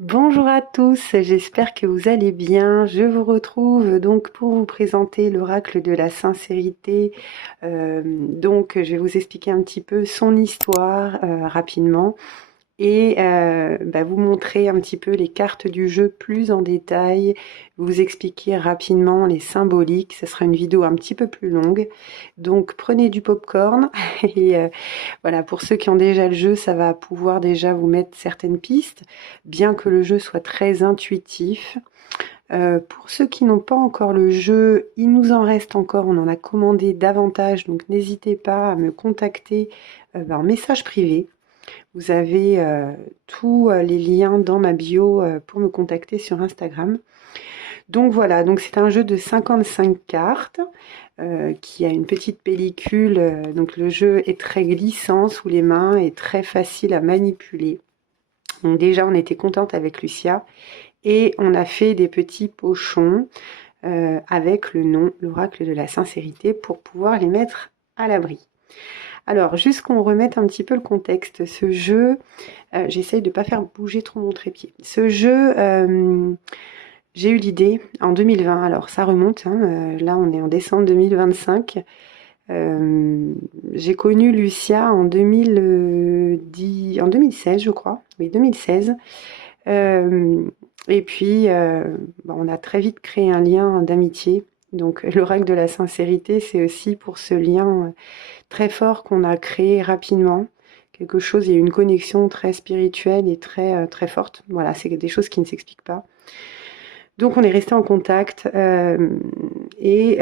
Bonjour à tous, j'espère que vous allez bien. Je vous retrouve donc pour vous présenter l'oracle de la sincérité. Donc je vais vous expliquer un petit peu son histoire rapidement et vous montrer un petit peu les cartes du jeu plus en détail, vous expliquer rapidement les symboliques. Ce sera une vidéo un petit peu plus longue, donc prenez du popcorn et voilà, pour ceux qui ont déjà le jeu, ça va pouvoir déjà vous mettre certaines pistes, bien que le jeu soit très intuitif. Pour ceux qui n'ont pas encore le jeu, il nous en reste encore, on en a commandé davantage, donc n'hésitez pas à me contacter en message privé. Vous avez tous les liens dans ma bio pour me contacter sur Instagram. Donc voilà, donc c'est un jeu de 55 cartes qui a une petite pellicule. Donc le jeu est très glissant sous les mains et très facile à manipuler. Donc déjà, on était contente avec Lucia et on a fait des petits pochons avec le nom, l'oracle de la sincérité, pour pouvoir les mettre à l'abri. Alors, juste qu'on remette un petit peu le contexte, ce jeu, j'essaye de ne pas faire bouger trop mon trépied. Ce jeu, j'ai eu l'idée en 2020, alors ça remonte, hein, là on est en décembre 2025. J'ai connu Lucia en 2016, je crois, oui 2016. Et puis, on a très vite créé un lien d'amitié. Donc l'oracle de la sincérité, c'est aussi pour ce lien très fort qu'on a créé rapidement. Quelque chose, il y a eu une connexion très spirituelle et très forte. Voilà, c'est des choses qui ne s'expliquent pas. Donc on est resté en contact et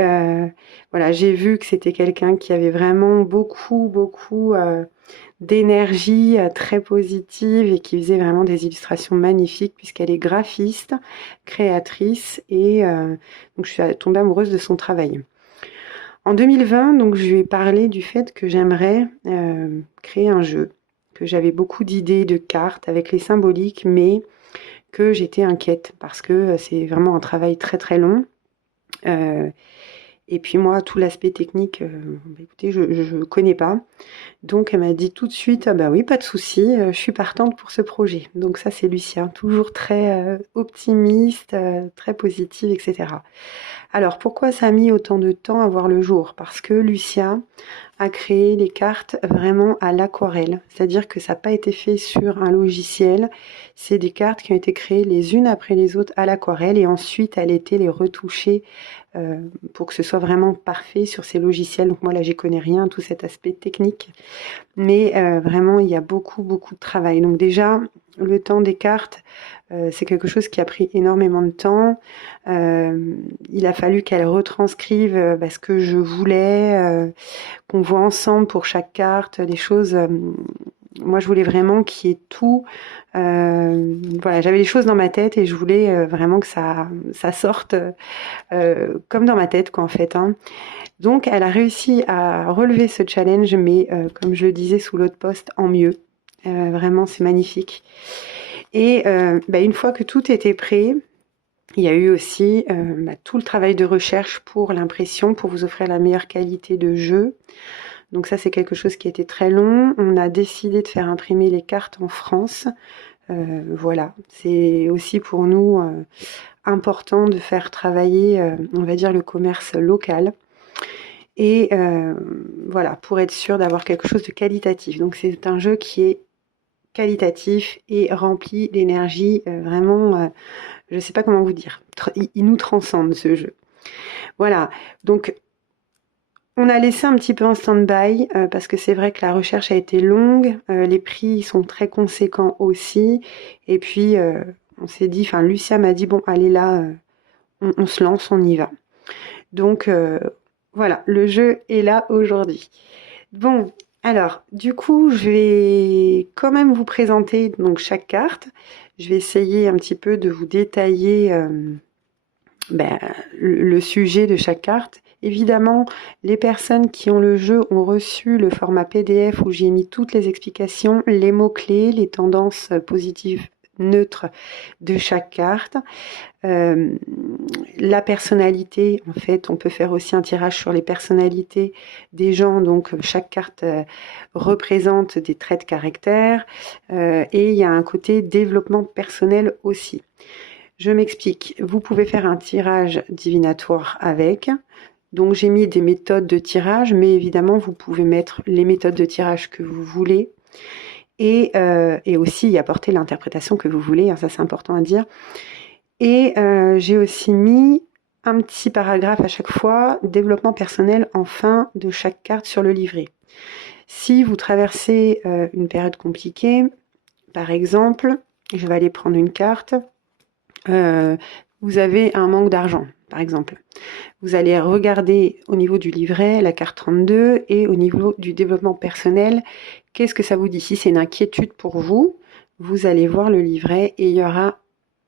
voilà, j'ai vu que c'était quelqu'un qui avait vraiment beaucoup d'énergie très positive et qui faisait vraiment des illustrations magnifiques puisqu'elle est graphiste, créatrice et donc je suis tombée amoureuse de son travail. En 2020, donc je lui ai parlé du fait que j'aimerais créer un jeu, que j'avais beaucoup d'idées de cartes avec les symboliques, mais que j'étais inquiète parce que c'est vraiment un travail très long. Euh, et puis moi, tout l'aspect technique, écoutez, je ne connais pas. Donc elle m'a dit tout de suite, ah bah oui, pas de souci, je suis partante pour ce projet. Donc ça, c'est Lucia, toujours très optimiste, très positive, etc. Alors pourquoi ça a mis autant de temps à voir le jour? Parce que Lucia a créé les cartes vraiment à l'aquarelle, c'est-à-dire que ça n'a pas été fait sur un logiciel, c'est des cartes qui ont été créées les unes après les autres à l'aquarelle et ensuite elle a été les retoucher pour que ce soit vraiment parfait sur ces logiciels. Donc moi là j'y connais rien, tout cet aspect technique, mais vraiment il y a beaucoup de travail. Donc déjà le temps des cartes, c'est quelque chose qui a pris énormément de temps. Il a fallu qu'elle retranscrive ce que je voulais, qu'on voit ensemble pour chaque carte, des choses. Moi, je voulais vraiment qu'il y ait tout. Voilà, j'avais des choses dans ma tête et je voulais vraiment que ça sorte comme dans ma tête, quoi, en fait. Hein. Donc, elle a réussi à relever ce challenge, mais comme je le disais sous l'autre post, en mieux. Vraiment, c'est magnifique. Et une fois que tout était prêt, il y a eu aussi tout le travail de recherche pour l'impression, pour vous offrir la meilleure qualité de jeu. Donc ça, c'est quelque chose qui était très long. On a décidé de faire imprimer les cartes en France. Voilà, c'est aussi pour nous important de faire travailler, on va dire, le commerce local. Et voilà, pour être sûr d'avoir quelque chose de qualitatif. Donc c'est un jeu qui est qualitatif et rempli d'énergie, vraiment, je ne sais pas comment vous dire. Il nous transcende ce jeu. Voilà, donc on a laissé un petit peu en stand-by parce que c'est vrai que la recherche a été longue, les prix sont très conséquents aussi. Et puis on s'est dit, enfin Lucia m'a dit bon allez là, on se lance, on y va. Donc voilà, le jeu est là aujourd'hui. Bon, alors du coup je vais quand même vous présenter donc chaque carte. Je vais essayer un petit peu de vous détailler le sujet de chaque carte. Évidemment, les personnes qui ont le jeu ont reçu le format PDF où j'ai mis toutes les explications, les mots-clés, les tendances positives, neutre de chaque carte. La personnalité, en fait, on peut faire aussi un tirage sur les personnalités des gens, donc chaque carte représente des traits de caractère, et il y a un côté développement personnel aussi. Je m'explique, vous pouvez faire un tirage divinatoire avec, donc j'ai mis des méthodes de tirage, mais évidemment vous pouvez mettre les méthodes de tirage que vous voulez, et aussi y apporter l'interprétation que vous voulez, hein, ça c'est important à dire. Et j'ai aussi mis un petit paragraphe à chaque fois, développement personnel en fin de chaque carte sur le livret. Si vous traversez une période compliquée, par exemple, je vais aller prendre une carte, vous avez un manque d'argent, par exemple. Vous allez regarder au niveau du livret la carte 32 et au niveau du développement personnel, qu'est-ce que ça vous dit? Si c'est une inquiétude pour vous, vous allez voir le livret et il y aura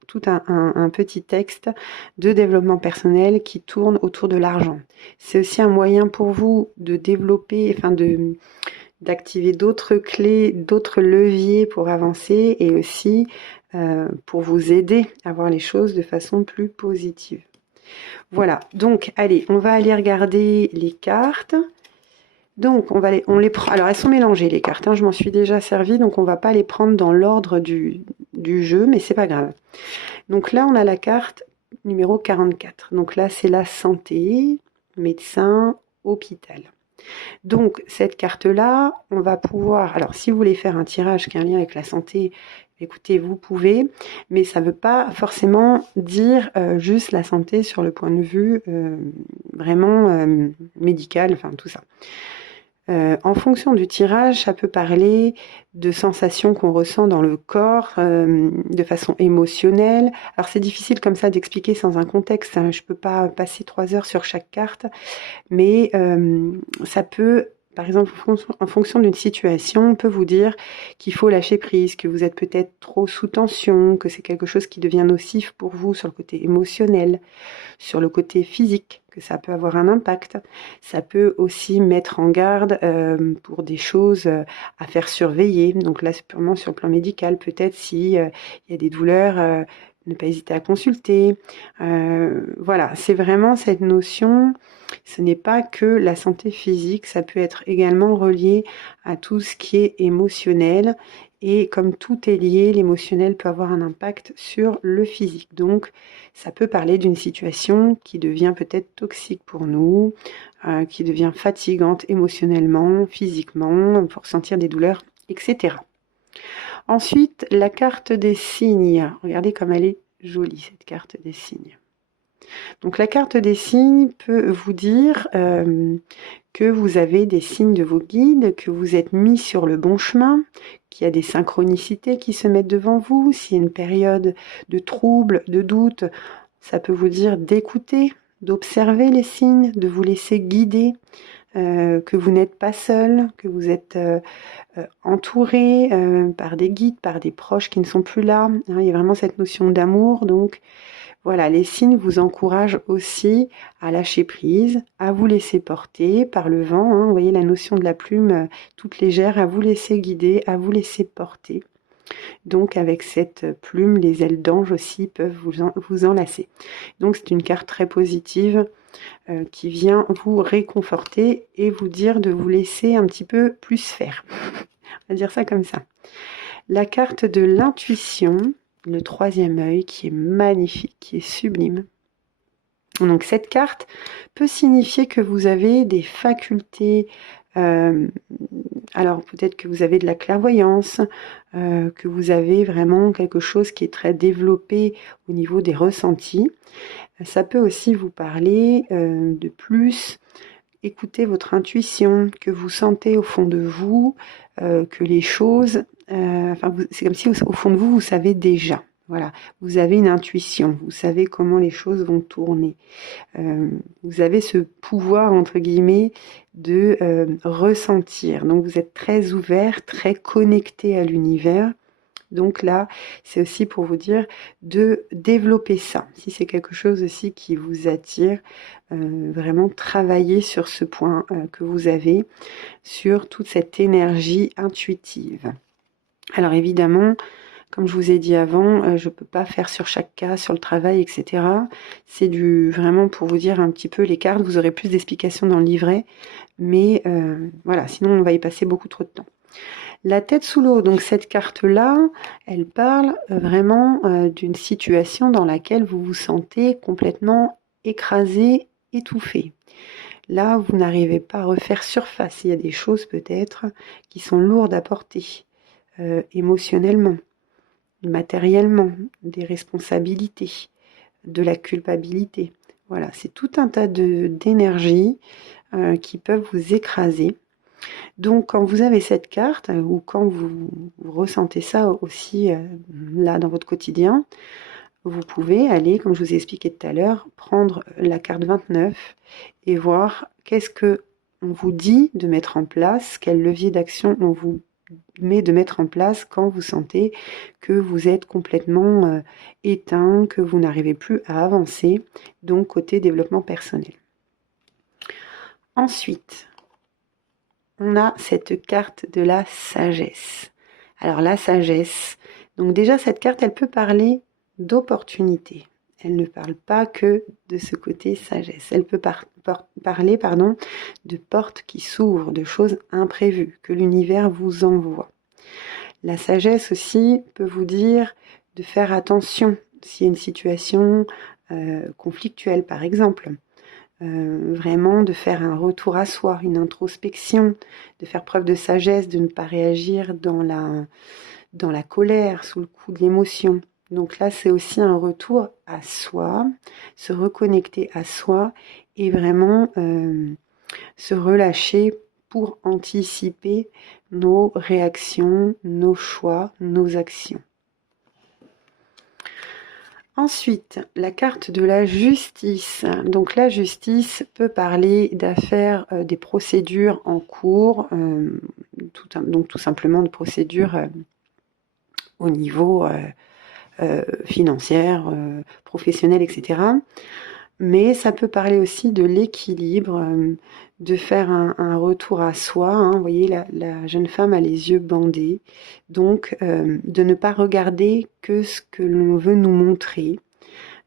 tout un petit texte de développement personnel qui tourne autour de l'argent. C'est aussi un moyen pour vous de développer, d'activer d'autres clés, d'autres leviers pour avancer et aussi pour vous aider à voir les choses de façon plus positive. Voilà, donc allez, on va aller regarder les cartes. Donc on les prend. Alors elles sont mélangées les cartes, hein, je m'en suis déjà servi, donc on va pas les prendre dans l'ordre du jeu, mais c'est pas grave. Donc là on a la carte numéro 44. Donc là c'est la santé, médecin, hôpital. Donc cette carte-là, on va pouvoir... Alors si vous voulez faire un tirage qui a un lien avec la santé, écoutez, vous pouvez, mais ça ne veut pas forcément dire juste la santé sur le point de vue vraiment médical, enfin tout ça. En fonction du tirage, ça peut parler de sensations qu'on ressent dans le corps de façon émotionnelle. Alors c'est difficile comme ça d'expliquer sans un contexte, hein. Je ne peux pas passer 3 heures sur chaque carte, mais ça peut, par exemple, en fonction d'une situation, on peut vous dire qu'il faut lâcher prise, que vous êtes peut-être trop sous tension, que c'est quelque chose qui devient nocif pour vous sur le côté émotionnel, sur le côté physique, que ça peut avoir un impact. Ça peut aussi mettre en garde pour des choses à faire surveiller. Donc là, c'est purement sur le plan médical. Peut-être si il y a des douleurs, ne pas hésiter à consulter. Voilà, c'est vraiment cette notion. Ce n'est pas que la santé physique, ça peut être également relié à tout ce qui est émotionnel. Et comme tout est lié, l'émotionnel peut avoir un impact sur le physique. Donc, ça peut parler d'une situation qui devient peut-être toxique pour nous, qui devient fatigante émotionnellement, physiquement, pour sentir des douleurs, etc. Ensuite, la carte des signes. Regardez comme elle est jolie, cette carte des signes. Donc la carte des signes peut vous dire que vous avez des signes de vos guides, que vous êtes mis sur le bon chemin, qu'il y a des synchronicités qui se mettent devant vous. S'il y a une période de trouble, de doute, ça peut vous dire d'écouter, d'observer les signes, de vous laisser guider, que vous n'êtes pas seul, que vous êtes entouré par des guides, par des proches qui ne sont plus là. Hein, il y a vraiment cette notion d'amour, donc voilà, les signes vous encouragent aussi à lâcher prise, à vous laisser porter par le vent. Hein, vous voyez la notion de la plume toute légère, à vous laisser guider, à vous laisser porter. Donc avec cette plume, les ailes d'ange aussi peuvent vous enlacer. Donc c'est une carte très positive qui vient vous réconforter et vous dire de vous laisser un petit peu plus faire. On va dire ça comme ça. La carte de l'intuition, le troisième œil qui est magnifique, qui est sublime. Donc cette carte peut signifier que vous avez des facultés, alors peut-être que vous avez de la clairvoyance, que vous avez vraiment quelque chose qui est très développé au niveau des ressentis. Ça peut aussi vous parler de plus écouter votre intuition, que vous sentez au fond de vous, que les choses, c'est comme si au fond de vous, vous savez déjà. Voilà, vous avez une intuition, vous savez comment les choses vont tourner. Vous avez ce pouvoir, entre guillemets, de ressentir. Donc vous êtes très ouvert, très connecté à l'univers. Donc là, c'est aussi pour vous dire de développer ça. Si c'est quelque chose aussi qui vous attire, vraiment travailler sur ce point que vous avez, sur toute cette énergie intuitive. Alors évidemment, Comme je vous ai dit avant, je ne peux pas faire sur chaque cas, sur le travail, etc. C'est vraiment pour vous dire un petit peu les cartes. Vous aurez plus d'explications dans le livret, mais voilà, sinon on va y passer beaucoup trop de temps. La tête sous l'eau, donc cette carte-là, elle parle vraiment d'une situation dans laquelle vous vous sentez complètement écrasé, étouffé. Là, vous n'arrivez pas à refaire surface. Il y a des choses peut-être qui sont lourdes à porter, émotionnellement, matériellement, des responsabilités, de la culpabilité. Voilà, c'est tout un tas d'énergies qui peuvent vous écraser. Donc, quand vous avez cette carte, ou quand vous ressentez ça aussi là dans votre quotidien, vous pouvez aller, comme je vous ai expliqué tout à l'heure, prendre la carte 29 et voir qu'est-ce que on vous dit de mettre en place, quel levier d'action on vous met de mettre en place quand vous sentez que vous êtes complètement éteint, que vous n'arrivez plus à avancer, donc côté développement personnel. Ensuite, on a cette carte de la sagesse. Alors la sagesse, donc déjà cette carte, elle peut parler d'opportunité. Elle ne parle pas que de ce côté sagesse. Elle peut parler de portes qui s'ouvrent, de choses imprévues que l'univers vous envoie. La sagesse aussi peut vous dire de faire attention s'il y a une situation conflictuelle, par exemple. Vraiment de faire un retour à soi, une introspection, de faire preuve de sagesse, de ne pas réagir dans la colère, sous le coup de l'émotion. Donc là, c'est aussi un retour à soi, se reconnecter à soi et vraiment se relâcher pour anticiper nos réactions, nos choix, nos actions. Ensuite, la carte de la justice. Donc la justice peut parler d'affaires, des procédures en cours, donc tout simplement de procédures au niveau financière, professionnel, etc. Mais ça peut parler aussi de l'équilibre, de faire un retour à soi. Hein. Vous voyez, la jeune femme a les yeux bandés. Donc, de ne pas regarder que ce que l'on veut nous montrer,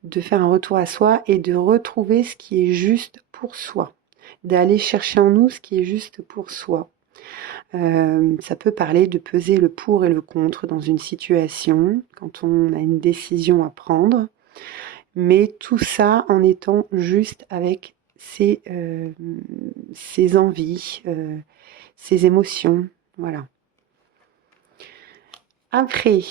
de faire un retour à soi et de retrouver ce qui est juste pour soi, d'aller chercher en nous ce qui est juste pour soi. Ça peut parler de peser le pour et le contre dans une situation, quand on a une décision à prendre, mais tout ça en étant juste avec ses envies, ses émotions, voilà. Après,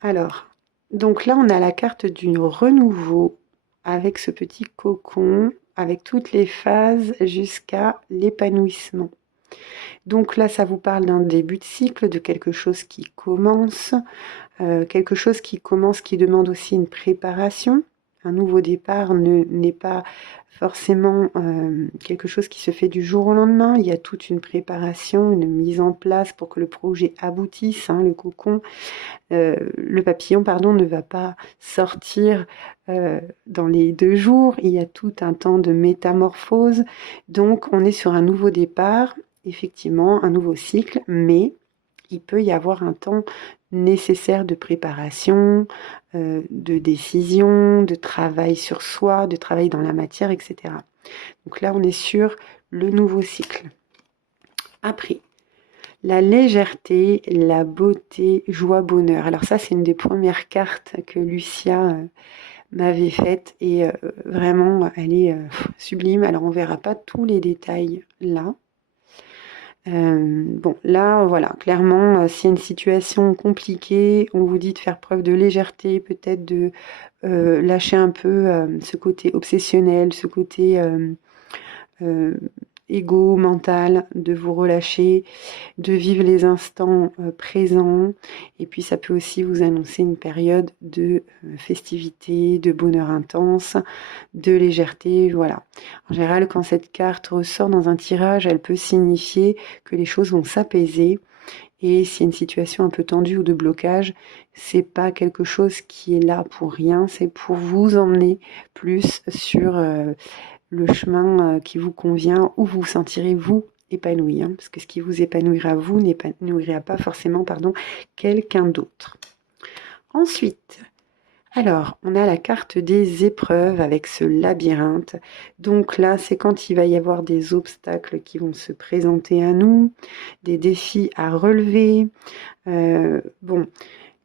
alors, donc là on a la carte du renouveau avec ce petit cocon, avec toutes les phases jusqu'à l'épanouissement. Donc là, ça vous parle d'un début de cycle, de quelque chose qui commence, qui demande aussi une préparation. Un nouveau départ n'est pas forcément quelque chose qui se fait du jour au lendemain. Il y a toute une préparation, une mise en place pour que le projet aboutisse. Hein, le papillon, ne va pas sortir dans les 2 jours. Il y a tout un temps de métamorphose. Donc, on est sur un nouveau départ, effectivement, un nouveau cycle, mais il peut y avoir un temps nécessaire de préparation, de décision, de travail sur soi, de travail dans la matière, etc. Donc là, on est sur le nouveau cycle. Après, la légèreté, la beauté, joie, bonheur. Alors ça, c'est une des premières cartes que Lucia m'avait faite et vraiment, elle est sublime. Alors, on verra pas tous les détails là. Bon, là, voilà, clairement, s'il y a une situation compliquée, on vous dit de faire preuve de légèreté, peut-être de lâcher un peu ce côté obsessionnel, ce côté égo, mental, de vous relâcher, de vivre les instants présents. Et puis, ça peut aussi vous annoncer une période de festivité, de bonheur intense, de légèreté, voilà. En général, quand cette carte ressort dans un tirage, elle peut signifier que les choses vont s'apaiser. Et s'il y a une situation un peu tendue ou de blocage, c'est pas quelque chose qui est là pour rien, c'est pour vous emmener plus sur le chemin qui vous convient, où vous vous sentirez vous épanoui, hein, parce que ce qui vous épanouira vous n'épanouira pas forcément quelqu'un d'autre. Ensuite, alors, on a la carte des épreuves avec ce labyrinthe. Donc là, c'est quand il va y avoir des obstacles qui vont se présenter à nous, des défis à relever. Bon,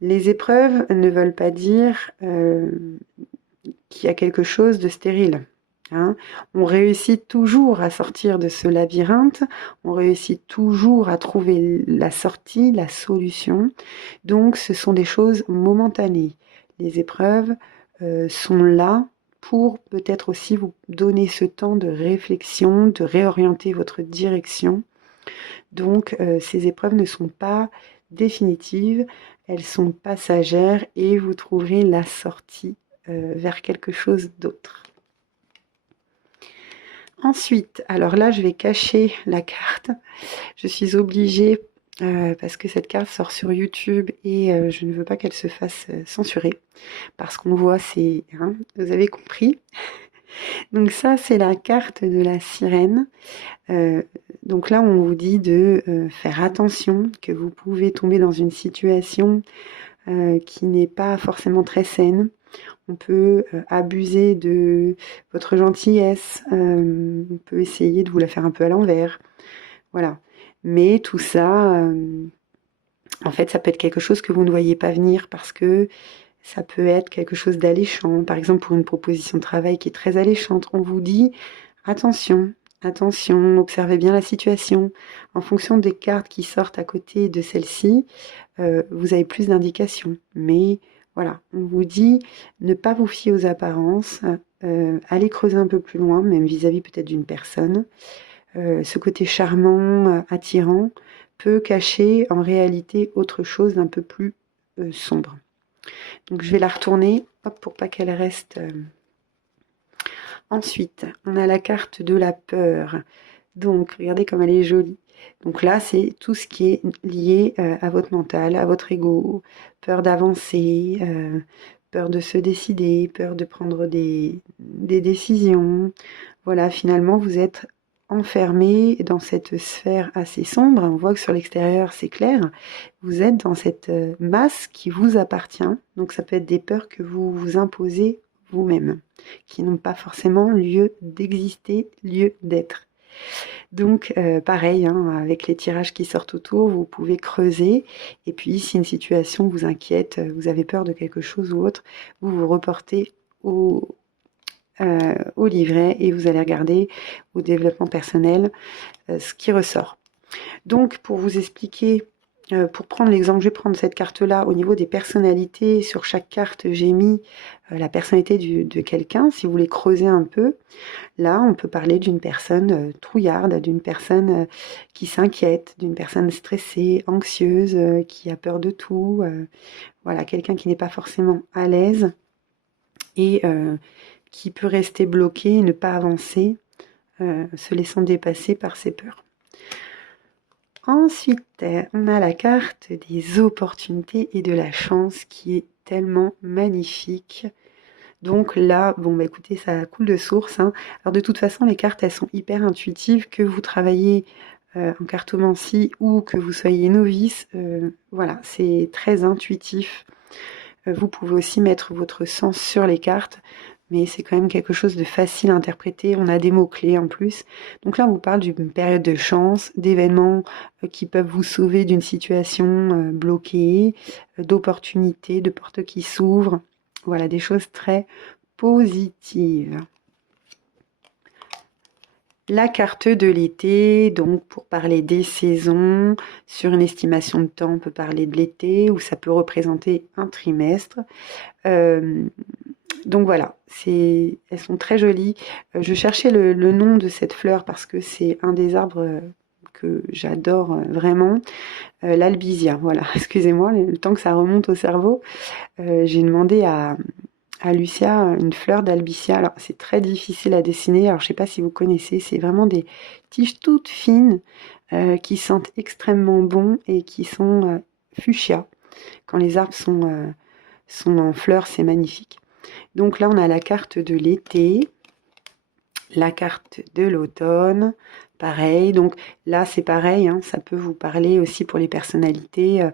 les épreuves ne veulent pas dire qu'il y a quelque chose de stérile. Hein. On réussit toujours à sortir de ce labyrinthe, on réussit toujours à trouver la sortie, la solution. Donc, ce sont des choses momentanées. Les épreuves sont là pour peut-être aussi vous donner ce temps de réflexion, de réorienter votre direction. Donc, ces épreuves ne sont pas définitives, elles sont passagères et vous trouverez la sortie vers quelque chose d'autre. Ensuite, alors là, je vais cacher la carte. Je suis obligée, parce que cette carte sort sur YouTube et je ne veux pas qu'elle se fasse censurer. Parce qu'on voit, hein, vous avez compris. Donc ça, c'est la carte de la sirène. Donc là, on vous dit de faire attention, que vous pouvez tomber dans une situation qui n'est pas forcément très saine. On peut abuser de votre gentillesse, on peut essayer de vous la faire un peu à l'envers. Voilà. Mais tout ça, en fait, ça peut être quelque chose que vous ne voyez pas venir parce que ça peut être quelque chose d'alléchant. Par exemple, pour une proposition de travail qui est très alléchante, on vous dit attention, attention, observez bien la situation. En fonction des cartes qui sortent à côté de celle-ci, vous avez plus d'indications. Mais voilà, on vous dit ne pas vous fier aux apparences, allez creuser un peu plus loin, même vis-à-vis peut-être d'une personne. Ce côté charmant, attirant, peut cacher en réalité autre chose d'un peu plus sombre. Donc je vais la retourner, hop, pour pas qu'elle reste. Ensuite, on a la carte de la peur. Donc, regardez comme elle est jolie. Donc là, c'est tout ce qui est lié à votre mental, à votre ego, peur d'avancer, peur de se décider, peur de prendre des décisions. Voilà, finalement, vous êtes enfermé dans cette sphère assez sombre. On voit que sur l'extérieur, c'est clair. Vous êtes dans cette masse qui vous appartient. Donc ça peut être des peurs que vous vous imposez vous-même, qui n'ont pas forcément lieu d'exister, lieu d'être. Donc pareil, hein, avec les tirages qui sortent autour, vous pouvez creuser. Et puis si une situation vous inquiète, vous avez peur de quelque chose ou autre, vous vous reportez au livret et vous allez regarder au développement personnel ce qui ressort. Donc pour vous expliquer, pour prendre l'exemple, je vais prendre cette carte-là au niveau des personnalités. Sur chaque carte, j'ai mis la personnalité de quelqu'un. Si vous voulez creuser un peu, là, on peut parler d'une personne trouillarde, d'une personne qui s'inquiète, d'une personne stressée, anxieuse, qui a peur de tout. Voilà, quelqu'un qui n'est pas forcément à l'aise et qui peut rester bloqué et ne pas avancer, se laissant dépasser par ses peurs. Ensuite, on a la carte des opportunités et de la chance qui est tellement magnifique. Donc là, bon, bah écoutez, ça coule de source. Hein. Alors de toute façon, les cartes, elles sont hyper intuitives, que vous travaillez en cartomancie ou que vous soyez novice. Voilà, c'est très intuitif. Vous pouvez aussi mettre votre sens sur les cartes, mais c'est quand même quelque chose de facile à interpréter. On a des mots-clés en plus. Donc là, on vous parle d'une période de chance, d'événements qui peuvent vous sauver d'une situation bloquée, d'opportunités, de portes qui s'ouvrent. Voilà, des choses très positives. La carte de l'été, donc pour parler des saisons, sur une estimation de temps, on peut parler de l'été, ou ça peut représenter un trimestre. Donc voilà, elles sont très jolies. Je cherchais le nom de cette fleur parce que c'est un des arbres que j'adore vraiment. L'albizia, voilà, excusez-moi, le temps que ça remonte au cerveau. J'ai demandé à Lucia une fleur d'albizia. Alors c'est très difficile à dessiner, alors je sais pas si vous connaissez, c'est vraiment des tiges toutes fines qui sentent extrêmement bon et qui sont fuchsia. Quand les arbres sont en fleurs, c'est magnifique. Donc là, on a la carte de l'été, la carte de l'automne, pareil. Donc là, c'est pareil, hein, ça peut vous parler aussi pour les personnalités.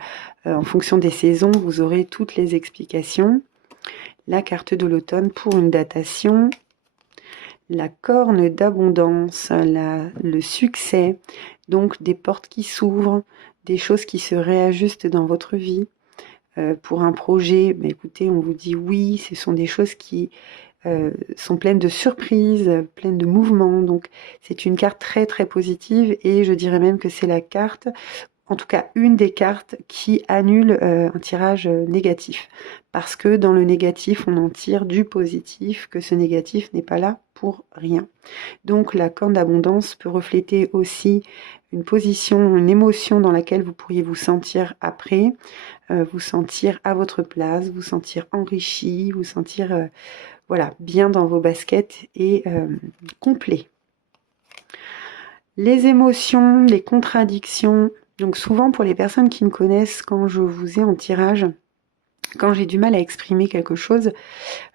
En fonction des saisons, vous aurez toutes les explications. La carte de l'automne pour une datation. La corne d'abondance, le succès, donc des portes qui s'ouvrent, des choses qui se réajustent dans votre vie. Pour un projet, écoutez, on vous dit oui, ce sont des choses qui sont pleines de surprises, pleines de mouvements. Donc c'est une carte très très positive et je dirais même que c'est la carte, en tout cas une des cartes qui annule un tirage négatif. Parce que dans le négatif, on en tire du positif, que ce négatif n'est pas là pour rien. Donc la corne d'abondance peut refléter aussi une position, une émotion dans laquelle vous pourriez vous sentir après, vous sentir à votre place, vous sentir enrichi, vous sentir voilà, bien dans vos baskets et complet. Les émotions, les contradictions. Donc souvent pour les personnes qui me connaissent, quand je vous ai en tirage, quand j'ai du mal à exprimer quelque chose,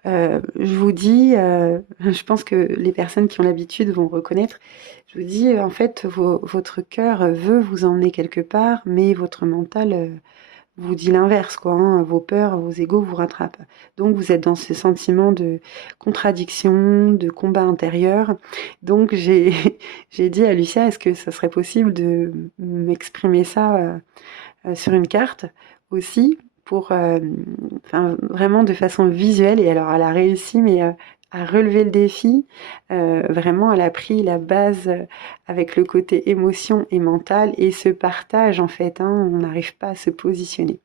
je vous dis, je pense que les personnes qui ont l'habitude vont reconnaître, je vous dis, en fait, votre cœur veut vous emmener quelque part, mais votre mental vous dit l'inverse, quoi, hein, vos peurs, vos égos vous rattrapent. Donc vous êtes dans ce sentiment de contradiction, de combat intérieur. Donc j'ai dit à Lucia, est-ce que ça serait possible de m'exprimer ça sur une carte aussi pour vraiment de façon visuelle. Et alors elle a réussi, mais à relever le défi. Vraiment, elle a pris la base avec le côté émotion et mental et ce partage en fait. Hein, on n'arrive pas à se positionner.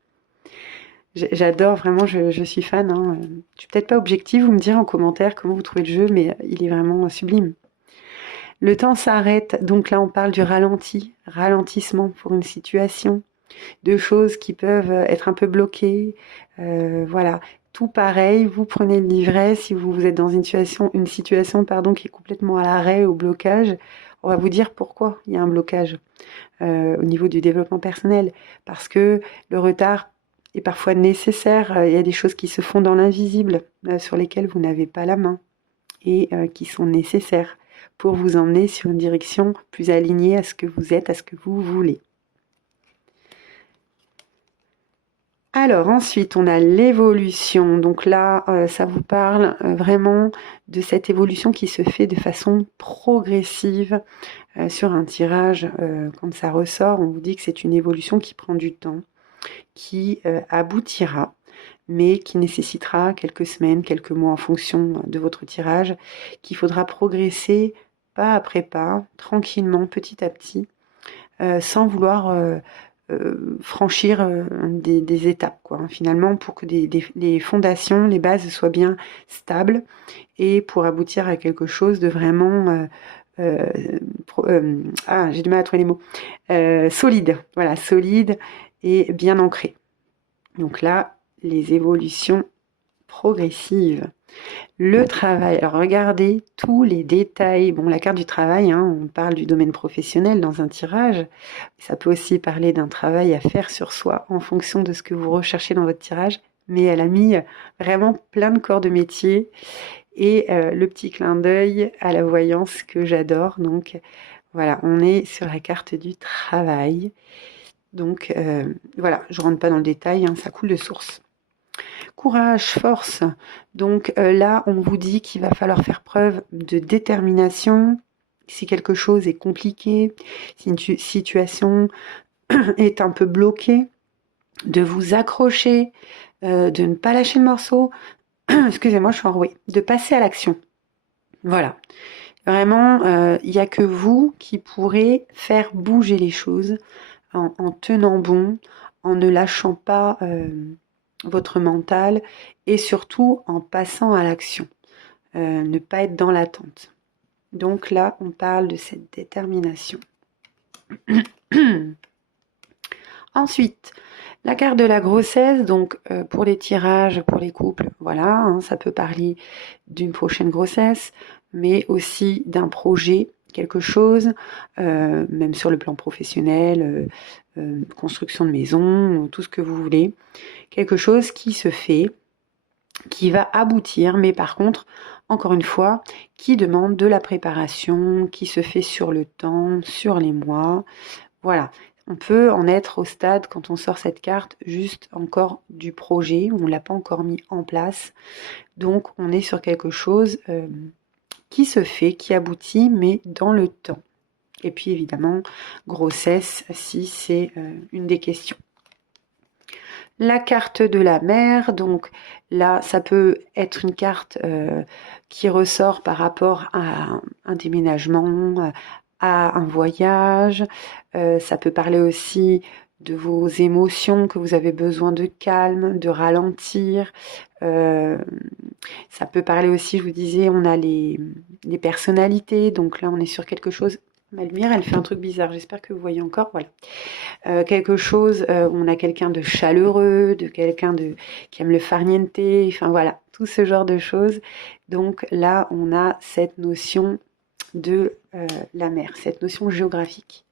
J'adore, vraiment, je suis fan. Hein. Je suis peut-être pas objective, vous me direz en commentaire comment vous trouvez le jeu, mais il est vraiment sublime. Le temps s'arrête, donc là on parle du ralentissement pour une situation, de choses qui peuvent être un peu bloquées, voilà. Tout pareil, vous prenez le livret, si vous êtes dans une situation qui est complètement à l'arrêt, au blocage, on va vous dire pourquoi il y a un blocage au niveau du développement personnel, parce que le retard est parfois nécessaire, il y a des choses qui se font dans l'invisible, sur lesquelles vous n'avez pas la main, et qui sont nécessaires pour vous emmener sur une direction plus alignée à ce que vous êtes, à ce que vous voulez. Alors ensuite, on a l'évolution. Donc là, ça vous parle vraiment de cette évolution qui se fait de façon progressive sur un tirage. Quand ça ressort, on vous dit que c'est une évolution qui prend du temps, qui aboutira, mais qui nécessitera quelques semaines, quelques mois en fonction de votre tirage, qu'il faudra progresser pas après pas, tranquillement, petit à petit, sans vouloir franchir des étapes, quoi, hein, finalement, pour que les fondations, les bases soient bien stables et pour aboutir à quelque chose de vraiment j'ai du mal à trouver les mots, solide, voilà, solide et bien ancré. Donc là, les évolutions progressives. Le travail, alors regardez tous les détails. Bon, la carte du travail, hein, on parle du domaine professionnel dans un tirage. Ça peut aussi parler d'un travail à faire sur soi en fonction de ce que vous recherchez dans votre tirage. Mais elle a mis vraiment plein de corps de métier et le petit clin d'œil à la voyance que j'adore. Donc voilà, on est sur la carte du travail. Donc voilà, je rentre pas dans le détail, hein, ça coule de source. Courage, force. Donc là, on vous dit qu'il va falloir faire preuve de détermination. Si quelque chose est compliqué, si une situation est un peu bloquée, de vous accrocher, de ne pas lâcher le morceau. Excusez-moi, je suis enrouée. De passer à l'action. Voilà. Vraiment, il n'y a que vous qui pourrez faire bouger les choses en tenant bon, en ne lâchant pas votre mental et surtout en passant à l'action. Ne pas être dans l'attente. Donc là, on parle de cette détermination. Ensuite, la carte de la grossesse, donc pour les tirages, pour les couples, voilà, hein, ça peut parler d'une prochaine grossesse, mais aussi d'un projet, quelque chose, même sur le plan professionnel, construction de maison, tout ce que vous voulez, quelque chose qui se fait, qui va aboutir, mais par contre, encore une fois, qui demande de la préparation, qui se fait sur le temps, sur les mois. Voilà, on peut en être au stade, quand on sort cette carte, juste encore du projet, on ne l'a pas encore mis en place. Donc on est sur quelque chose qui se fait, qui aboutit, mais dans le temps. Et puis évidemment, grossesse, si c'est une des questions. La carte de la mer, donc là, ça peut être une carte qui ressort par rapport à un déménagement, à un voyage. Ça peut parler aussi de vos émotions, que vous avez besoin de calme, de ralentir. Ça peut parler aussi, je vous disais, on a les personnalités, donc là on est sur quelque chose. Ma lumière, elle fait un truc bizarre, j'espère que vous voyez encore, voilà. Quelque chose où on a quelqu'un de chaleureux, de quelqu'un qui aime le farniente, enfin voilà, tout ce genre de choses. Donc là, on a cette notion de la mer, cette notion géographique.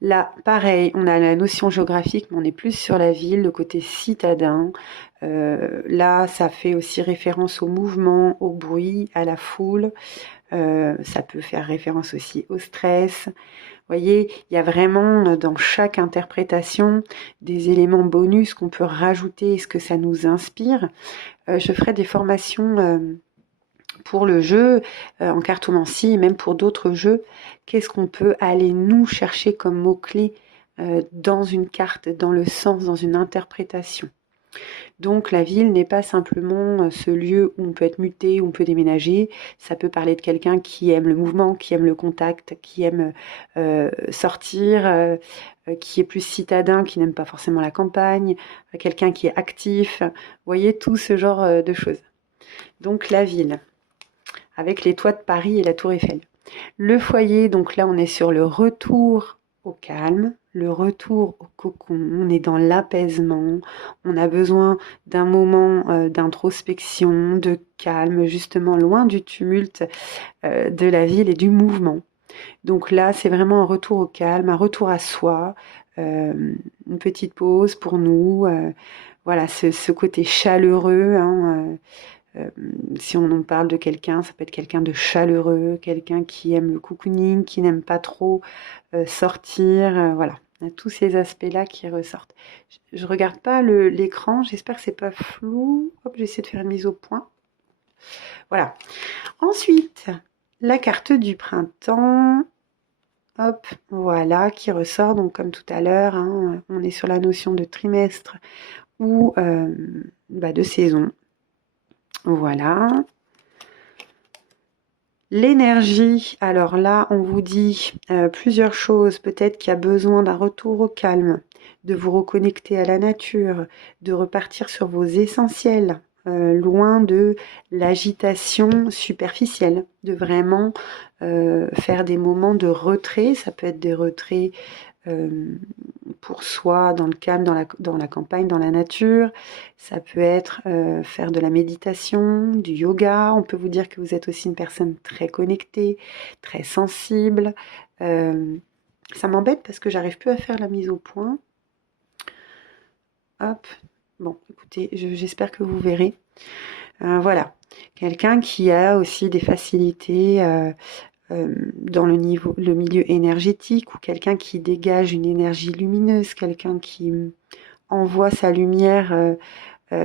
Là, pareil, on a la notion géographique, mais on est plus sur la ville, le côté citadin. Là, ça fait aussi référence au mouvement, au bruit, à la foule. Ça peut faire référence aussi au stress. Vous voyez, il y a vraiment dans chaque interprétation des éléments bonus qu'on peut rajouter, ce que ça nous inspire. Je ferai des formations pour le jeu, en cartomancie, et même pour d'autres jeux. Qu'est-ce qu'on peut aller nous chercher comme mots-clés dans une carte, dans le sens, dans une interprétation. Donc la ville n'est pas simplement ce lieu où on peut être muté, où on peut déménager. Ça peut parler de quelqu'un qui aime le mouvement, qui aime le contact, qui aime sortir, qui est plus citadin, qui n'aime pas forcément la campagne, quelqu'un qui est actif. Vous voyez, tout ce genre de choses. Donc la ville, avec les toits de Paris et la tour Eiffel. Le foyer, donc là on est sur le retour au calme, le retour au cocon, on est dans l'apaisement, on a besoin d'un moment d'introspection, de calme, justement loin du tumulte de la ville et du mouvement. Donc là, c'est vraiment un retour au calme, un retour à soi, une petite pause pour nous, voilà, ce côté chaleureux, hein, si on en parle de quelqu'un, ça peut être quelqu'un de chaleureux, quelqu'un qui aime le cocooning, qui n'aime pas trop sortir, voilà. On a tous ces aspects-là qui ressortent. Je regarde pas l'écran, j'espère que c'est pas flou. Hop, j'essaie de faire une mise au point. Voilà. Ensuite, la carte du printemps. Hop, voilà, qui ressort. Donc comme tout à l'heure, hein, on est sur la notion de trimestre ou de saison. Voilà. L'énergie, alors là, on vous dit plusieurs choses. Peut-être qu'il y a besoin d'un retour au calme, de vous reconnecter à la nature, de repartir sur vos essentiels, loin de l'agitation superficielle, de vraiment faire des moments de retrait. Ça peut être des retraits pour soi, dans le calme, dans la campagne, dans la nature. Ça peut être faire de la méditation, du yoga. On peut vous dire que vous êtes aussi une personne très connectée, très sensible. Ça m'embête parce que j'arrive plus à faire la mise au point. Hop. Bon, écoutez, j'espère que vous verrez. Voilà. Quelqu'un qui a aussi des facilités dans le milieu énergétique, ou quelqu'un qui dégage une énergie lumineuse, quelqu'un qui envoie sa lumière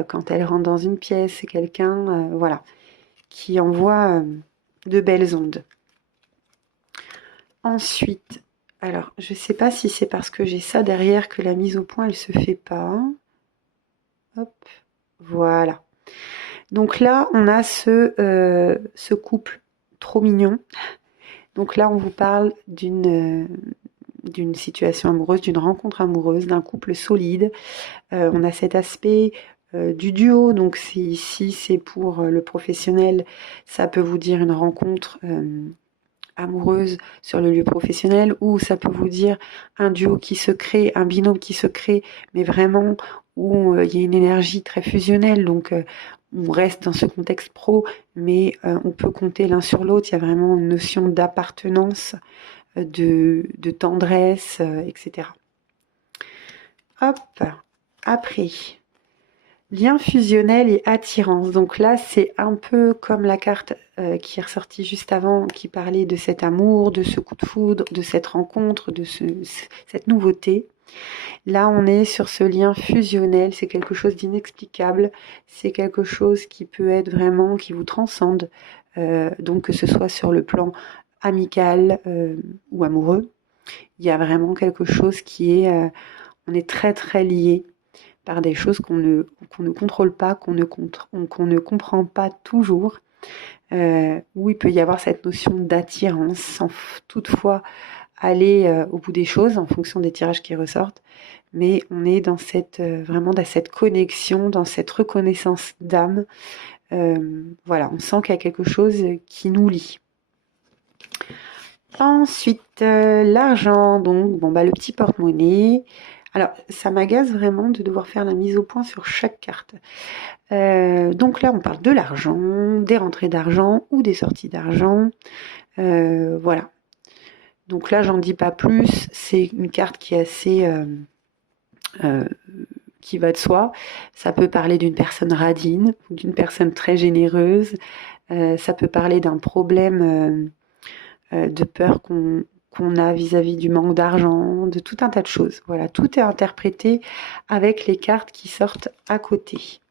quand elle rentre dans une pièce, c'est quelqu'un voilà, qui envoie de belles ondes. Ensuite, alors je sais pas si c'est parce que j'ai ça derrière que la mise au point elle se fait pas. Hop, voilà. Donc là on a ce couple trop mignon. Donc là, on vous parle d'une situation amoureuse, d'une rencontre amoureuse, d'un couple solide. On a cet aspect du duo. Donc si c'est pour le professionnel, ça peut vous dire une rencontre amoureuse sur le lieu professionnel, ou ça peut vous dire un duo qui se crée, un binôme qui se crée, mais vraiment où il y a une énergie très fusionnelle. Donc on reste dans ce contexte pro, mais on peut compter l'un sur l'autre. Il y a vraiment une notion d'appartenance, de tendresse, etc. Hop, après, Lien fusionnel et attirance. Donc là, c'est un peu comme la carte qui est ressortie juste avant, qui parlait de cet amour, de ce coup de foudre, de cette rencontre, de cette nouveauté. Là, on est sur ce lien fusionnel. C'est quelque chose d'inexplicable. C'est quelque chose qui peut être vraiment, qui vous transcende. Donc que ce soit sur le plan amical ou amoureux, il y a vraiment quelque chose qui est, on est très très liés par des choses qu'on ne contrôle pas, qu'on ne comprend pas toujours, où il peut y avoir cette notion d'attirance sans toutefois aller au bout des choses en fonction des tirages qui ressortent, mais on est dans cette vraiment dans cette connexion, dans cette reconnaissance d'âme. Voilà, on sent qu'il y a quelque chose qui nous lie. Ensuite, l'argent, donc bon bah le petit porte-monnaie. Alors, ça m'agace vraiment de devoir faire la mise au point sur chaque carte. Donc là, on parle de l'argent, des rentrées d'argent ou des sorties d'argent. Voilà. Donc là, j'en dis pas plus. C'est une carte qui est assez qui va de soi. Ça peut parler d'une personne radine ou d'une personne très généreuse. Ça peut parler d'un problème de peur qu'on a vis-à-vis du manque d'argent, de tout un tas de choses. Voilà, tout est interprété avec les cartes qui sortent à côté.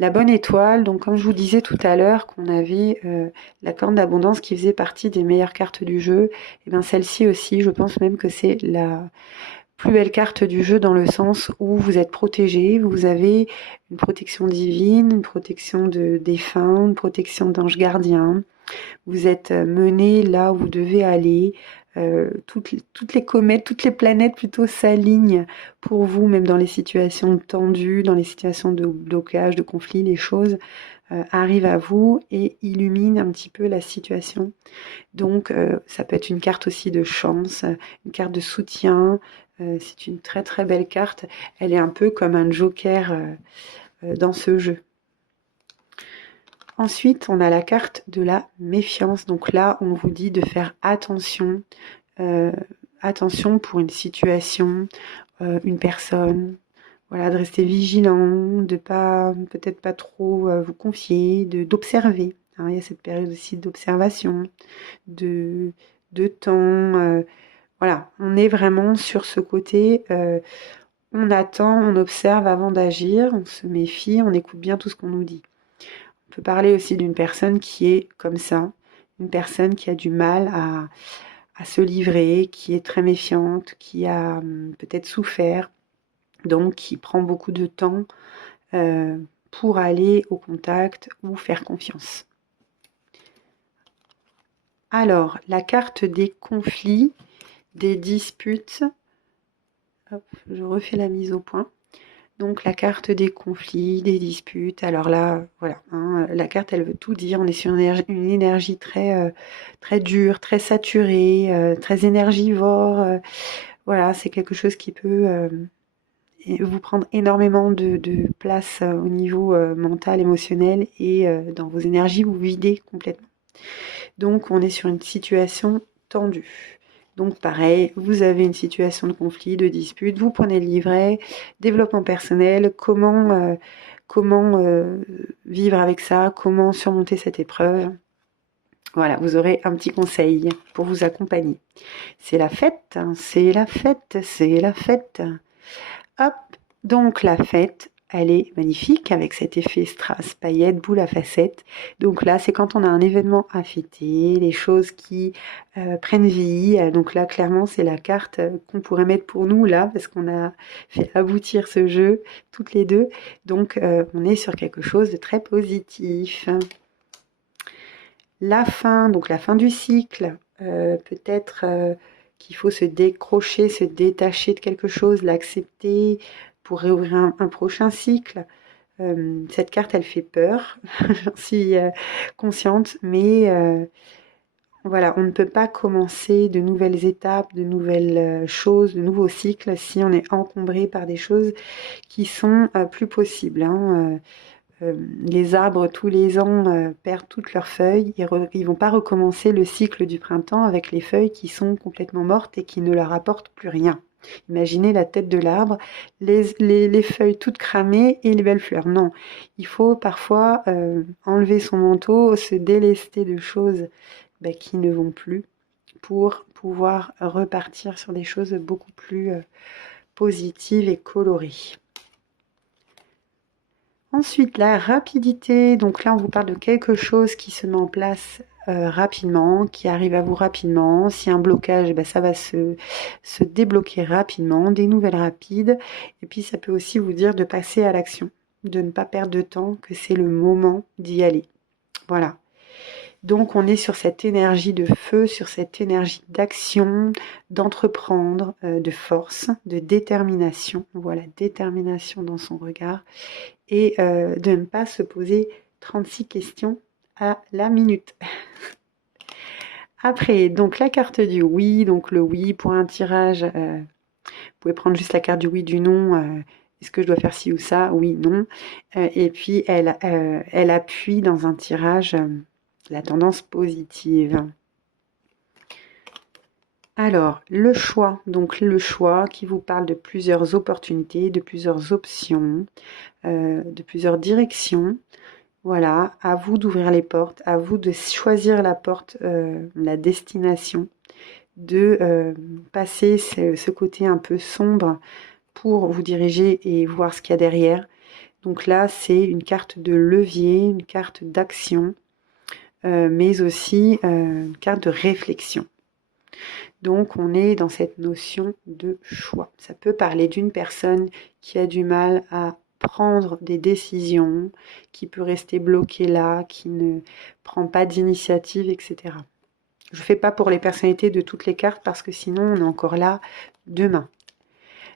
La bonne étoile, donc comme je vous disais tout à l'heure qu'on avait la corne d'abondance qui faisait partie des meilleures cartes du jeu, et bien celle-ci aussi, je pense même que c'est la plus belle carte du jeu dans le sens où vous êtes protégé, vous avez une protection divine, une protection de défunts, une protection d'anges gardiens. Vous êtes mené là où vous devez aller. Toutes les comètes, toutes les planètes plutôt s'alignent pour vous, même dans les situations tendues, dans les situations de blocage, de conflit, les choses arrivent à vous et illuminent un petit peu la situation. Donc ça peut être une carte aussi de chance, une carte de soutien. C'est une très très belle carte. Elle est un peu comme un joker dans ce jeu. Ensuite, on a la carte de la méfiance. Donc là, on vous dit de faire attention. Attention pour une situation, une personne. Voilà, de rester vigilant, de pas peut-être pas trop vous confier, d'observer. Hein, il y a cette période aussi d'observation, de, de temps. Voilà, on est vraiment sur ce côté. On attend, on observe avant d'agir, on se méfie, on écoute bien tout ce qu'on nous dit. On peut parler aussi d'une personne qui est comme ça, une personne qui a du mal à se livrer, qui est très méfiante, qui a peut-être souffert, donc qui prend beaucoup de temps pour aller au contact ou faire confiance. Alors, la carte des conflits, des disputes. Hop, je refais la mise au point. Donc la carte des conflits, des disputes. Alors là, voilà, hein, la carte, elle veut tout dire. On est sur une énergie très, très dure, très saturée, très énergivore. Voilà, c'est quelque chose qui peut vous prendre énormément de place au niveau mental, émotionnel et dans vos énergies, vous videz complètement. Donc on est sur une situation tendue. Donc pareil, vous avez une situation de conflit, de dispute, vous prenez le livret, développement personnel, comment vivre avec ça, comment surmonter cette épreuve. Voilà, vous aurez un petit conseil pour vous accompagner. C'est la fête, hein, c'est la fête, c'est la fête. Hop, donc la fête, elle est magnifique avec cet effet strass, paillettes, boule à facettes. Donc là, c'est quand on a un événement à fêter, les choses qui prennent vie. Donc là, clairement, c'est la carte qu'on pourrait mettre pour nous là, parce qu'on a fait aboutir ce jeu toutes les deux. Donc on est sur quelque chose de très positif. La fin, donc la fin du cycle, peut-être qu'il faut se décrocher, se détacher de quelque chose, l'accepter pour réouvrir un prochain cycle. Cette carte, elle fait peur, j'en suis consciente, mais voilà, on ne peut pas commencer de nouvelles étapes, de nouvelles choses, de nouveaux cycles si on est encombré par des choses qui sont plus possibles. Hein. Les arbres, tous les ans, perdent toutes leurs feuilles. Ils vont pas recommencer le cycle du printemps avec les feuilles qui sont complètement mortes et qui ne leur apportent plus rien. Imaginez la tête de l'arbre, les feuilles toutes cramées et les belles fleurs. Non, il faut parfois enlever son manteau, se délester de choses qui ne vont plus pour pouvoir repartir sur des choses beaucoup plus positives et colorées. Ensuite, la rapidité. Donc là, on vous parle de quelque chose qui se met en place rapidement, qui arrive à vous rapidement. S'il y a un blocage, ça va se débloquer rapidement, des nouvelles rapides. Et puis, ça peut aussi vous dire de passer à l'action, de ne pas perdre de temps, que c'est le moment d'y aller. Voilà. Donc, on est sur cette énergie de feu, sur cette énergie d'action, d'entreprendre, de force, de détermination. Voilà, détermination dans son regard. Et de ne pas se poser 36 questions à la minute. Après, donc la carte du oui, donc le oui pour un tirage, vous pouvez prendre juste la carte du oui, du non, est-ce que je dois faire ci ou ça, oui, non, et puis elle appuie dans un tirage la tendance positive. Alors, le choix, donc le choix qui vous parle de plusieurs opportunités, de plusieurs options, de plusieurs directions. Voilà, à vous d'ouvrir les portes, à vous de choisir la porte, la destination, de passer ce côté un peu sombre pour vous diriger et voir ce qu'il y a derrière. Donc là, c'est une carte de levier, une carte d'action, mais aussi une carte de réflexion. Donc on est dans cette notion de choix. Ça peut parler d'une personne qui a du mal à prendre des décisions, qui peut rester bloquée là, qui ne prend pas d'initiative, etc. Je ne fais pas pour les personnalités de toutes les cartes parce que sinon on est encore là demain.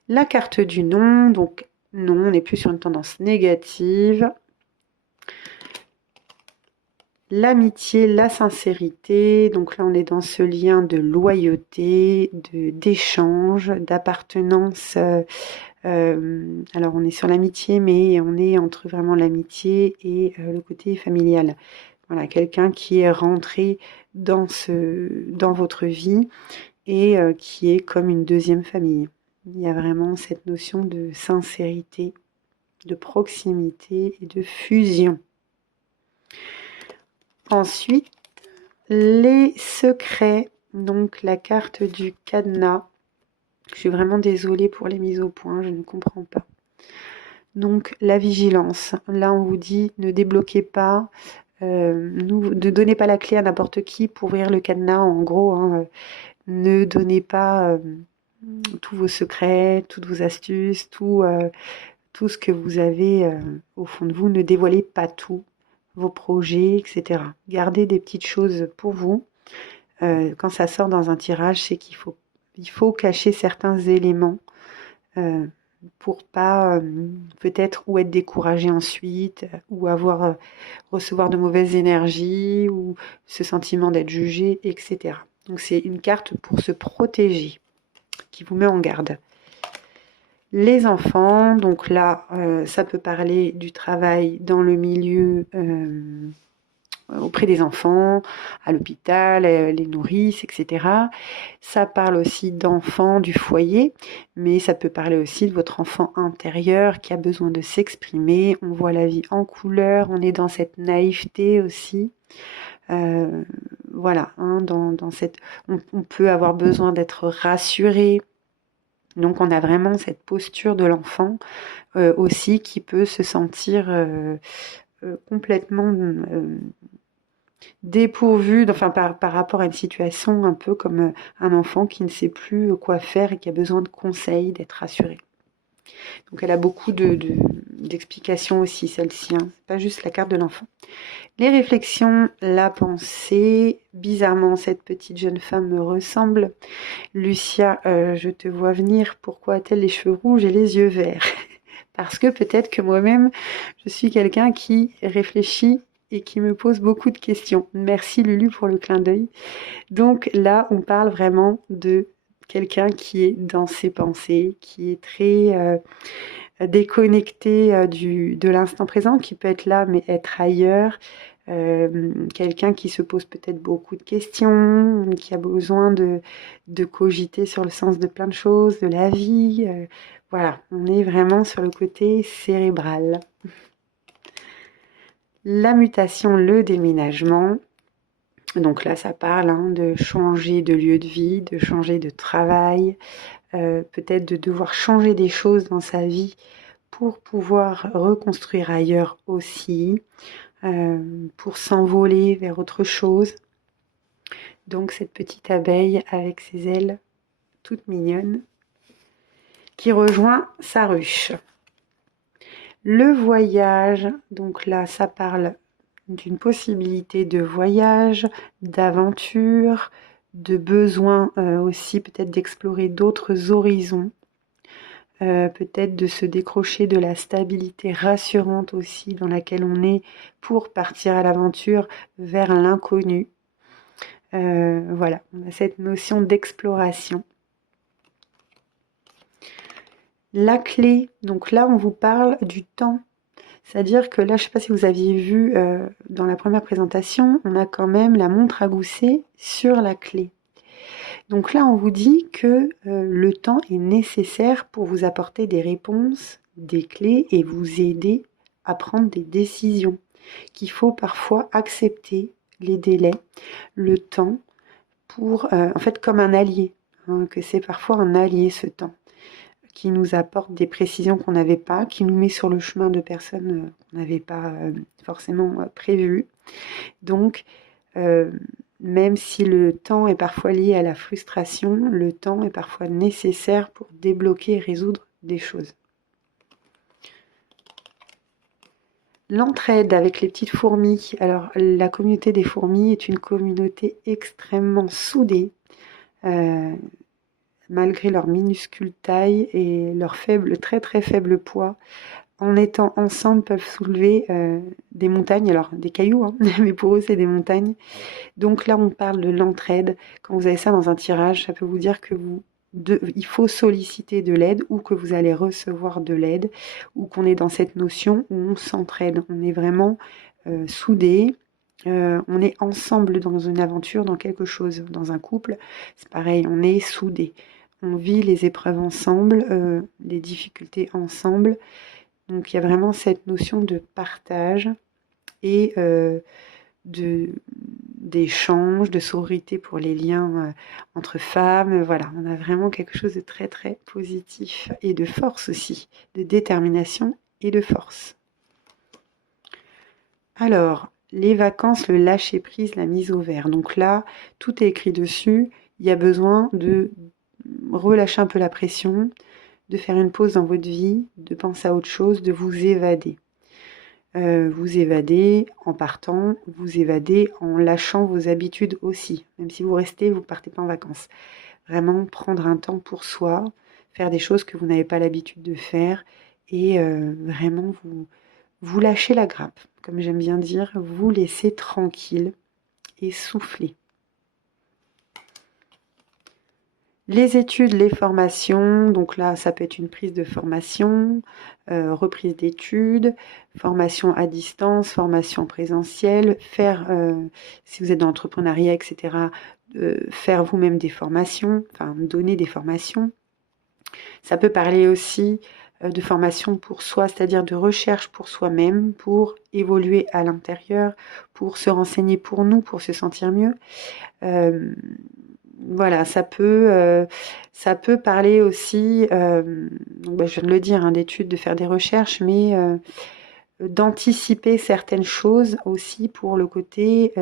La carte du non, donc non, on n'est plus sur une tendance négative. L'amitié, la sincérité, donc là on est dans ce lien de loyauté, d'échange, d'appartenance. Alors on est sur l'amitié, mais on est entre vraiment l'amitié et le côté familial. Voilà, quelqu'un qui est rentré dans votre vie et qui est comme une deuxième famille. Il y a vraiment cette notion de sincérité, de proximité et de fusion. Ensuite, les secrets, donc la carte du cadenas. Je suis vraiment désolée pour les mises au point, je ne comprends pas. Donc la vigilance, là on vous dit ne débloquez pas, ne donnez pas la clé à n'importe qui pour ouvrir le cadenas, en gros, hein, ne donnez pas tous vos secrets, toutes vos astuces, tout ce que vous avez au fond de vous, ne dévoilez pas tout, vos projets, etc. Gardez des petites choses pour vous. Quand ça sort dans un tirage, c'est qu'il faut cacher certains éléments pour pas peut-être ou être découragé ensuite, ou recevoir de mauvaises énergies, ou ce sentiment d'être jugé, etc. Donc c'est une carte pour se protéger, qui vous met en garde. Les enfants, donc là, ça peut parler du travail dans le milieu auprès des enfants, à l'hôpital, les nourrices, etc. Ça parle aussi d'enfants du foyer, mais ça peut parler aussi de votre enfant intérieur qui a besoin de s'exprimer. On voit la vie en couleur, on est dans cette naïveté aussi. Voilà, hein, dans cette, on peut avoir besoin d'être rassuré. Donc on a vraiment cette posture de l'enfant aussi qui peut se sentir complètement dépourvu, enfin par rapport à une situation un peu comme un enfant qui ne sait plus quoi faire et qui a besoin de conseils, d'être rassuré. Donc elle a beaucoup d'explications aussi, celle-ci, hein. C'est pas juste la carte de l'enfant. Les réflexions, la pensée. Bizarrement, cette petite jeune femme me ressemble. Lucia, je te vois venir. Pourquoi a-t-elle les cheveux rouges et les yeux verts? Parce que peut-être que moi-même, je suis quelqu'un qui réfléchit et qui me pose beaucoup de questions. Merci Lulu pour le clin d'œil. Donc là, on parle vraiment de quelqu'un qui est dans ses pensées, qui est très déconnecté de l'instant présent, qui peut être là mais être ailleurs, quelqu'un qui se pose peut-être beaucoup de questions, qui a besoin de cogiter sur le sens de plein de choses, de la vie. Voilà, on est vraiment sur le côté cérébral. La mutation, le déménagement. Donc là, ça parle de changer de lieu de vie, de changer de travail, peut-être de devoir changer des choses dans sa vie pour pouvoir reconstruire ailleurs aussi, pour s'envoler vers autre chose. Donc cette petite abeille avec ses ailes toutes mignonnes qui rejoint sa ruche. Le voyage, donc là ça parle d'une possibilité de voyage, d'aventure, de besoin aussi peut-être d'explorer d'autres horizons, peut-être de se décrocher de la stabilité rassurante aussi dans laquelle on est pour partir à l'aventure vers l'inconnu. Voilà, on a cette notion d'exploration. La clé, donc là on vous parle du temps. C'est-à-dire que là, je ne sais pas si vous aviez vu dans la première présentation, on a quand même la montre à gousset sur la clé. Donc là, on vous dit que le temps est nécessaire pour vous apporter des réponses, des clés et vous aider à prendre des décisions. Qu'il faut parfois accepter les délais, le temps, pour, en fait, comme un allié, que c'est parfois un allié ce temps, qui nous apporte des précisions qu'on n'avait pas, qui nous met sur le chemin de personnes qu'on n'avait pas forcément prévues. Donc, même si le temps est parfois lié à la frustration, le temps est parfois nécessaire pour débloquer et résoudre des choses. L'entraide avec les petites fourmis. Alors, la communauté des fourmis est une communauté extrêmement soudée. Malgré leur minuscule taille et leur très très faible poids, en étant ensemble, peuvent soulever des montagnes, alors des cailloux, mais pour eux c'est des montagnes. Donc là on parle de l'entraide. Quand vous avez ça dans un tirage, ça peut vous dire que il faut solliciter de l'aide ou que vous allez recevoir de l'aide ou qu'on est dans cette notion où on s'entraide. On est vraiment soudés. On est ensemble dans une aventure, dans quelque chose, dans un couple, c'est pareil, on est soudés. On vit les épreuves ensemble, les difficultés ensemble. Donc il y a vraiment cette notion de partage et d'échange, de sororité pour les liens entre femmes. Voilà, on a vraiment quelque chose de très très positif et de force aussi, de détermination et de force. Alors, les vacances, le lâcher-prise, la mise au vert. Donc là, tout est écrit dessus. Il y a besoin de relâcher un peu la pression, de faire une pause dans votre vie, de penser à autre chose, de vous évader. Vous évader en partant, vous évader en lâchant vos habitudes aussi. Même si vous restez, vous ne partez pas en vacances. Vraiment prendre un temps pour soi, faire des choses que vous n'avez pas l'habitude de faire et vraiment vous lâchez la grappe. Comme j'aime bien dire, vous laissez tranquille et souffler. Les études, les formations, donc là ça peut être une prise de formation, reprise d'études, formation à distance, formation présentielle, faire, si vous êtes dans l'entrepreneuriat, etc., faire vous-même des formations, enfin donner des formations. Ça peut parler aussi de formation pour soi, c'est-à-dire de recherche pour soi-même, pour évoluer à l'intérieur, pour se renseigner pour nous, pour se sentir mieux. Voilà, ça peut parler aussi, donc je viens de le dire, d'études, de faire des recherches, mais d'anticiper certaines choses aussi pour le côté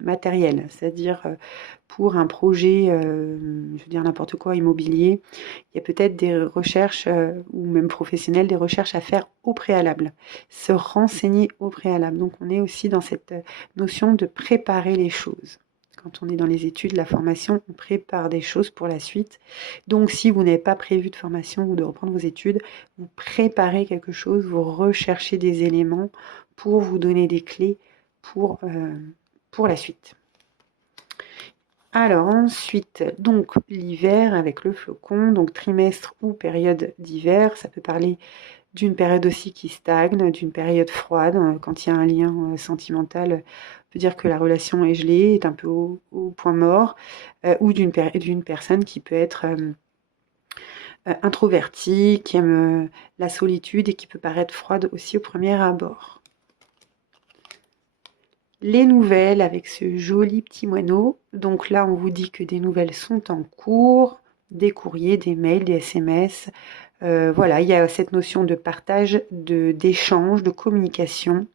matériel, c'est-à-dire pour un projet, je veux dire n'importe quoi, immobilier, il y a peut-être des recherches, ou même professionnelles, des recherches à faire au préalable, se renseigner au préalable. Donc on est aussi dans cette notion de préparer les choses. Quand on est dans les études, la formation, on prépare des choses pour la suite. Donc si vous n'avez pas prévu de formation ou de reprendre vos études, vous préparez quelque chose, vous recherchez des éléments pour vous donner des clés pour la suite. Alors ensuite, donc l'hiver avec le flocon, donc trimestre ou période d'hiver, ça peut parler d'une période aussi qui stagne, d'une période froide. Quand il y a un lien sentimental, on peut dire que la relation est gelée, est un peu au point mort, ou d'une personne qui peut être introvertie, qui aime la solitude et qui peut paraître froide aussi au premier abord. Les nouvelles avec ce joli petit moineau. Donc là, on vous dit que des nouvelles sont en cours, des courriers, des mails, des SMS. Voilà, il y a cette notion de partage, d'échange, de communication.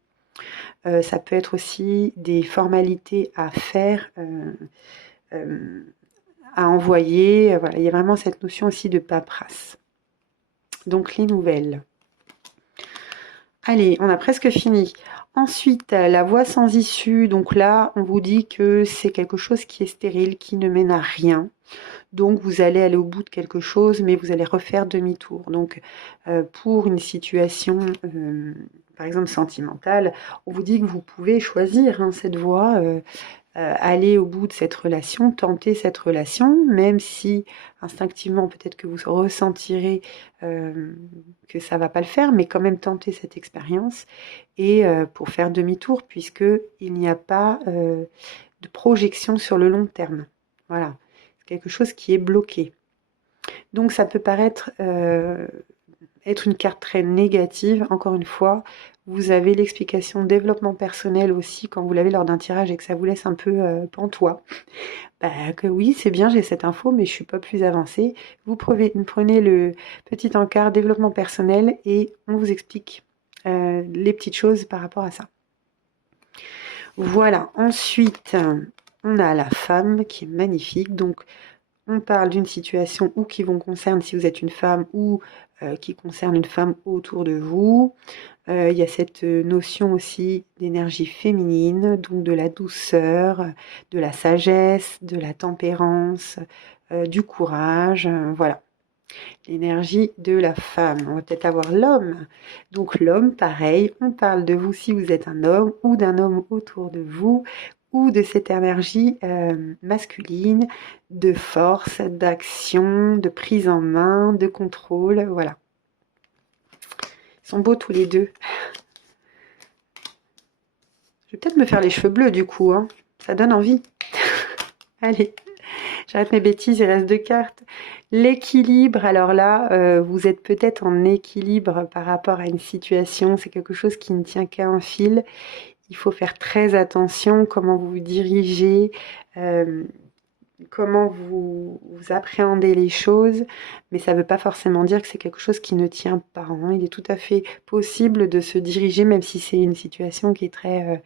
Ça peut être aussi des formalités à faire, à envoyer. Voilà, il y a vraiment cette notion aussi de paperasse. Donc les nouvelles. Allez, on a presque fini. Ensuite, la voie sans issue. Donc là, on vous dit que c'est quelque chose qui est stérile, qui ne mène à rien. Donc vous allez aller au bout de quelque chose, mais vous allez refaire demi-tour. Donc pour une situation, par exemple sentimentale, on vous dit que vous pouvez choisir cette voie, aller au bout de cette relation, tenter cette relation, même si instinctivement peut-être que vous ressentirez que ça va pas le faire, mais quand même tenter cette expérience et pour faire demi-tour, puisque il n'y a pas de projection sur le long terme. Voilà, c'est quelque chose qui est bloqué. Donc ça peut paraître être une carte très négative. Encore une fois, vous avez l'explication développement personnel aussi quand vous l'avez lors d'un tirage et que ça vous laisse un peu pantois. Bah, que oui, c'est bien, j'ai cette info, mais je suis pas plus avancée. Vous prenez le petit encart développement personnel et on vous explique les petites choses par rapport à ça. Voilà, ensuite, on a la femme qui est magnifique. Donc, on parle d'une situation ou qui vous concerne si vous êtes une femme ou qui concerne une femme autour de vous. Il y a cette notion aussi d'énergie féminine, donc de la douceur, de la sagesse, de la tempérance, du courage, voilà. L'énergie de la femme. On va peut-être avoir l'homme. Donc l'homme, pareil, on parle de vous si vous êtes un homme ou d'un homme autour de vous ou de cette énergie masculine, de force, d'action, de prise en main, de contrôle, voilà. Ils sont beaux tous les deux. Je vais peut-être me faire les cheveux bleus du coup, hein. Ça donne envie. Allez, j'arrête mes bêtises, il reste 2 cartes. L'équilibre, alors là, vous êtes peut-être en équilibre par rapport à une situation, c'est quelque chose qui ne tient qu'à un fil. Il faut faire très attention comment vous vous dirigez, comment vous appréhendez les choses, mais ça ne veut pas forcément dire que c'est quelque chose qui ne tient pas, hein. Il est tout à fait possible de se diriger, même si c'est une situation qui est très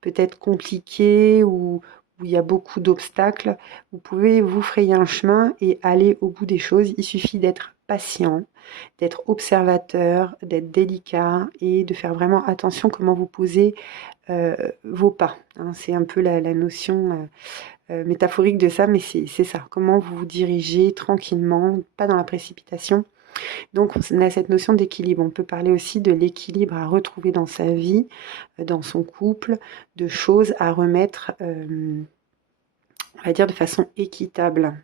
peut-être compliquée ou où il y a beaucoup d'obstacles, vous pouvez vous frayer un chemin et aller au bout des choses. Il suffit d'être patient, d'être observateur, d'être délicat et de faire vraiment attention comment vous posez vos pas, hein. C'est un peu la notion métaphorique de ça, mais c'est ça. Comment vous vous dirigez tranquillement, pas dans la précipitation. Donc on a cette notion d'équilibre. On peut parler aussi de l'équilibre à retrouver dans sa vie, dans son couple, de choses à remettre, on va dire de façon équitable.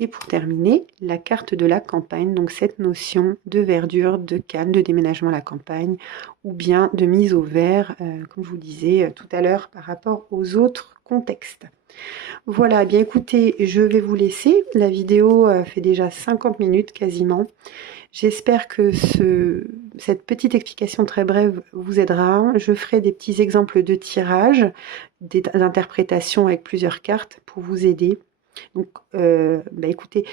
Et pour terminer, la carte de la campagne, donc cette notion de verdure, de calme, de déménagement à la campagne, ou bien de mise au vert, comme je vous disais tout à l'heure, par rapport aux autres contextes. Voilà, bien écoutez, je vais vous laisser. La vidéo fait déjà 50 minutes quasiment. J'espère que cette petite explication très brève vous aidera. Je ferai des petits exemples de tirage, d'interprétation avec plusieurs cartes pour vous aider. Donc, écoutez,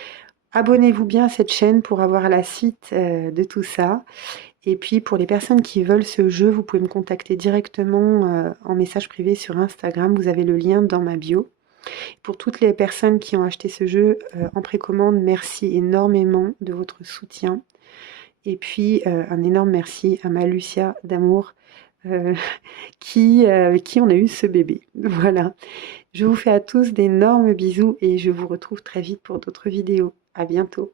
abonnez-vous bien à cette chaîne pour avoir la suite de tout ça. Et puis, pour les personnes qui veulent ce jeu, vous pouvez me contacter directement en message privé sur Instagram. Vous avez le lien dans ma bio. Pour toutes les personnes qui ont acheté ce jeu en précommande, merci énormément de votre soutien. Et puis, un énorme merci à ma Lucia d'amour qui on a eu ce bébé. Voilà. Je vous fais à tous d'énormes bisous et je vous retrouve très vite pour d'autres vidéos. À bientôt.